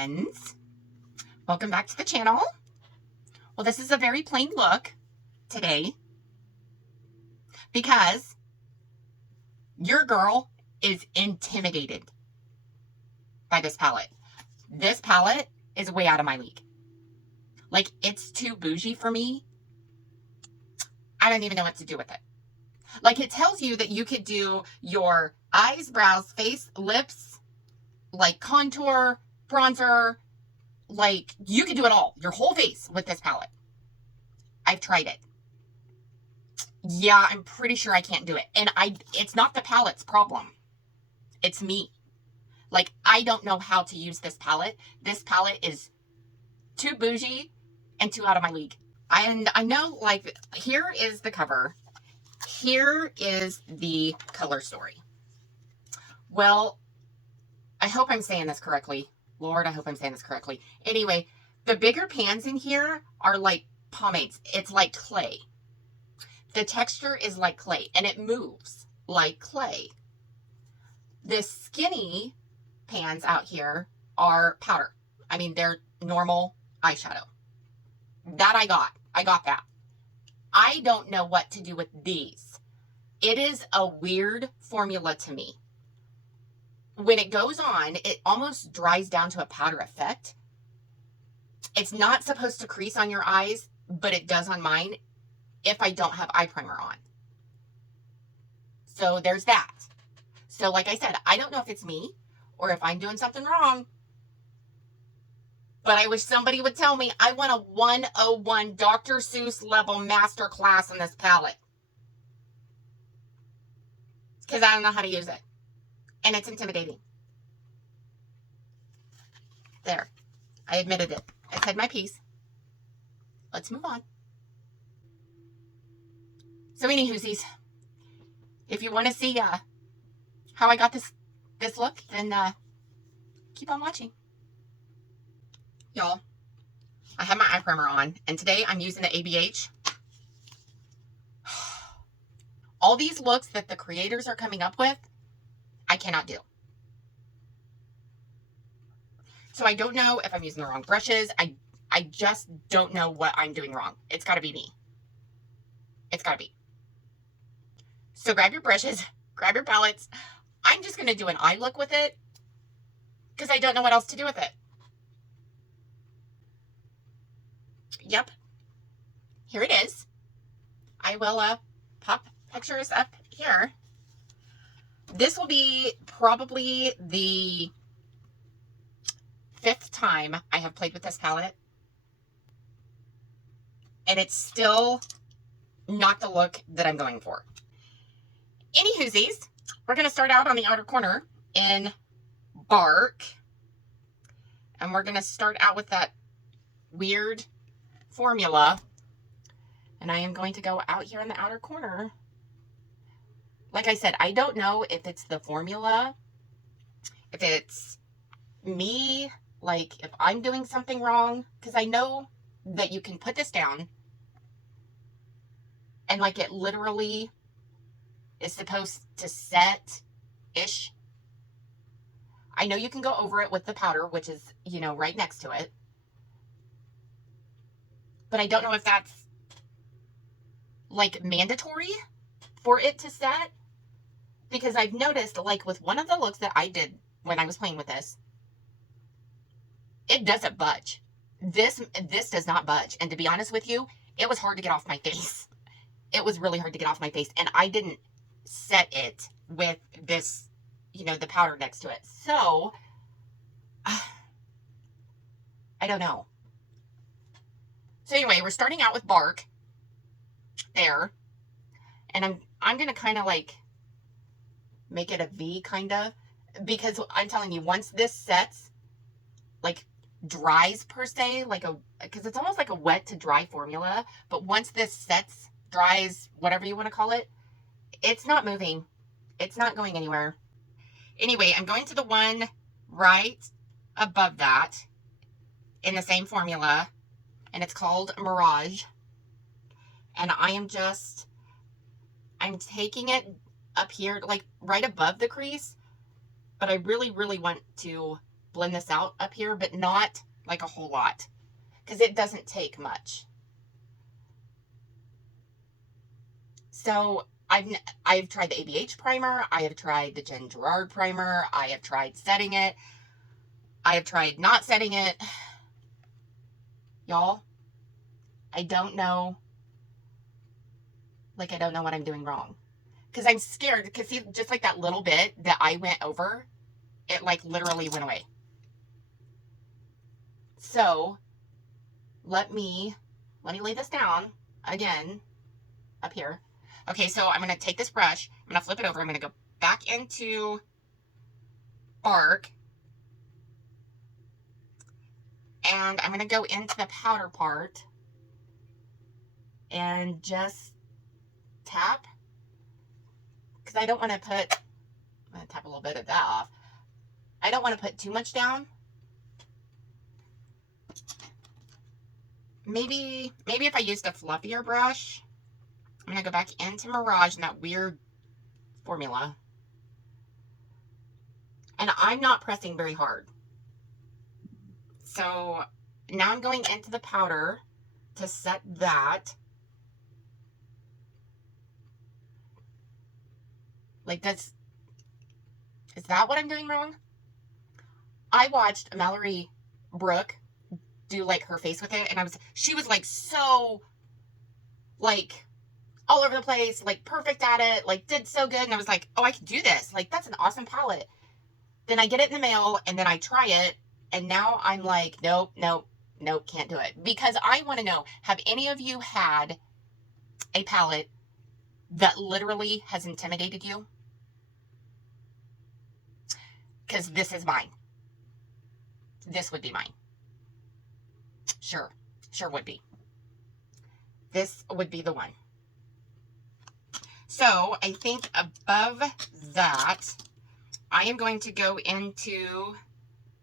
friends. Welcome back to the channel. Well, this is a very plain look today because your girl is intimidated by this palette. This palette is way out of my league. Like, it's too bougie for me. I don't even know what to do with it. Like, it tells you that you could do your eyes, brows, face, lips, like contour, bronzer, like you could do it all, your whole face with this palette. I've tried it. Yeah, I'm pretty sure I can't do it. And it's not the palette's problem. It's me. Like, I don't know how to use this palette. This palette is too bougie and too out of my league. And I know, like, here is the cover. Here is the color story. Well, I hope I'm saying this correctly. Lord, I hope I'm saying this correctly. Anyway, the bigger pans in here are like pomades. It's like clay. The texture is like clay, and it moves like clay. The skinny pans out here are powder. I mean, they're normal eyeshadow. That I got. I got that. I don't know what to do with these. It is a weird formula to me. When it goes on, it almost dries down to a powder effect. It's not supposed to crease on your eyes, but it does on mine if I don't have eye primer on. So there's that. So like I said, I don't know if it's me or if I'm doing something wrong, but I wish somebody would tell me. I want a 101 Dr. Seuss level master class on this palette, because I don't know how to use it. And it's intimidating. There. I admitted it. I said my piece. Let's move on. So anywhoosies, if you want to see how I got this look, then keep on watching. Y'all, I have my eye primer on, and today I'm using the ABH. All these looks that the creators are coming up with, I cannot do. So I don't know if I'm using the wrong brushes. I just don't know what I'm doing wrong. It's got to be me. It's got to be. So grab your brushes, grab your palettes. I'm just going to do an eye look with it because I don't know what else to do with it. Yep. Here it is. I will pop pictures up here. This will be probably the 5th time I have played with this palette. And it's still not the look that I'm going for. Anywhoosies, we're going to start out on the outer corner in Bark. And we're going to start out with that weird formula. And I am going to go out here in the outer corner. Like I said, I don't know if it's the formula, if it's me, like if I'm doing something wrong, because I know that you can put this down and like it literally is supposed to set-ish. I know you can go over it with the powder, which is, you know, right next to it. But I don't know if that's like mandatory for it to set. Because I've noticed, like, with one of the looks that I did when I was playing with this, it doesn't budge. This does not budge. And to be honest with you, it was hard to get off my face. It was really hard to get off my face. And I didn't set it with this, you know, the powder next to it. So, I don't know. So anyway, we're starting out with Bark. There. And I'm going to kind of, like, make it a V kind of, because I'm telling you, once this sets, like dries per se, like because it's almost like a wet to dry formula, but once this sets, dries, whatever you want to call it, it's not moving. It's not going anywhere. Anyway, I'm going to the one right above that in the same formula, and it's called Mirage. And I'm taking it up here, like right above the crease, but I really, really want to blend this out up here, but not like a whole lot, because it doesn't take much. So I've tried the ABH primer. I have tried the Jen Gerard primer. I have tried setting it. I have tried not setting it. Y'all, I don't know. Like, I don't know what I'm doing wrong. Because I'm scared. Because see, just like that little bit that I went over, it like literally went away. So let me lay this down again up here. Okay, so I'm going to take this brush. I'm going to flip it over. I'm going to go back into Bark. And I'm going to go into the powder part and just tap. Because I don't want to put, I'm going to tap a little bit of that off. I don't want to put too much down. Maybe if I used a fluffier brush. I'm going to go back into Mirage and that weird formula. And I'm not pressing very hard. So now I'm going into the powder to set that. Like this. Is that what I'm doing wrong? I watched Mallory Brooke do like her face with it, and she was like so like all over the place, like perfect at it, like did so good, and I was like, oh, I can do this. Like, that's an awesome palette. Then I get it in the mail, and then I try it, and now I'm like, nope, can't do it. Because I want to know, have any of you had a palette that literally has intimidated you? Because this is mine. This would be mine. Sure would be. This would be the one. So I think above that, I am going to go into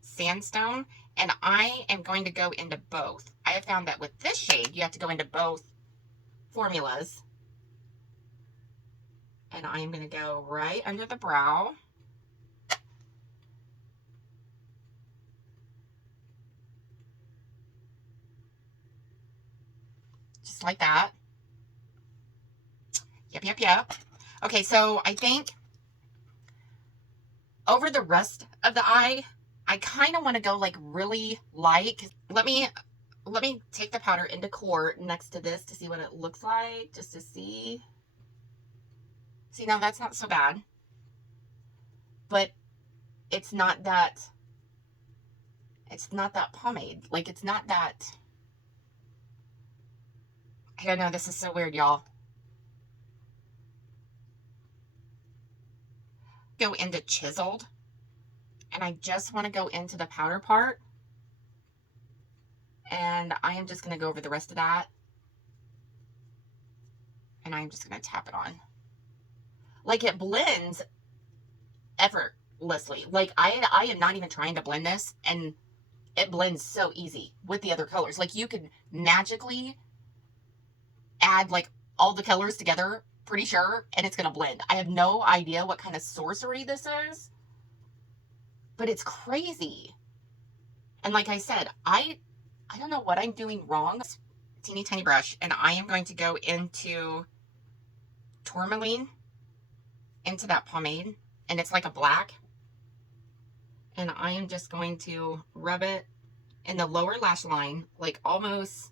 Sandstone, and I am going to go into both. I have found that with this shade, you have to go into both formulas. And I am going to go right under the brow. Just like that. Yep. Okay, so I think over the rest of the eye, I kind of want to go like really light. Let me take the powder into Court next to this to see what it looks like, just to see. See, now that's not so bad. But it's not that pomade. Like, it's not that. I don't know, this is so weird, y'all. Go into Chiseled, and I just want to go into the powder part, and I am just going to go over the rest of that, and I'm just going to tap it on. Like, it blends effortlessly. Like, I am not even trying to blend this, and it blends so easy with the other colors. Like, you could magically add like all the colors together, pretty sure, and it's gonna blend. I have no idea what kind of sorcery this is, but it's crazy. And like I said, I don't know what I'm doing wrong. Teeny tiny brush, and I am going to go into Tourmaline, into that pomade, and it's like a black, and I am just going to rub it in the lower lash line, like almost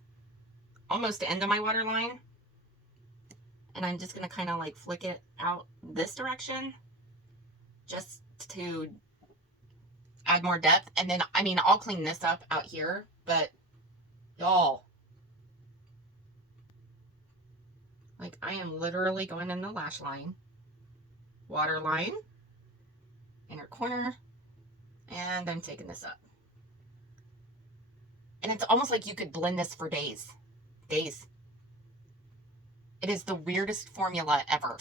the end of my waterline. And I'm just going to kind of like flick it out this direction just to add more depth. And then, I mean, I'll clean this up out here, but y'all, like, I am literally going in the lash line, waterline, inner corner, and I'm taking this up. And it's almost like you could blend this for days. It is the weirdest formula ever.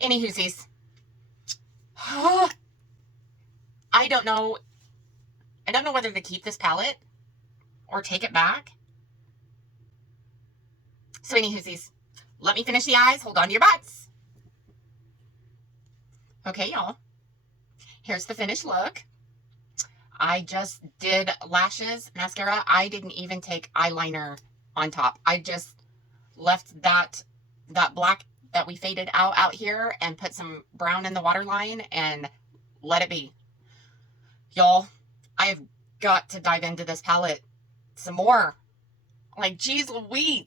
Anywhoosies. I don't know whether to keep this palette or take it back. So anywhoosies, let me finish the eyes. Hold on to your butts. Okay, y'all. here's the finished look. I just did lashes, mascara. I didn't even take eyeliner on top. I just left that black that we faded out here and put some brown in the waterline and let it be. Y'all, I have got to dive into this palette some more. Like, geez Louise.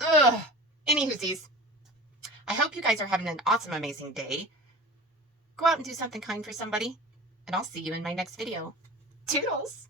Ugh. Anywhoosies, I hope you guys are having an awesome, amazing day. Go out and do something kind for somebody, and I'll see you in my next video. Toodles!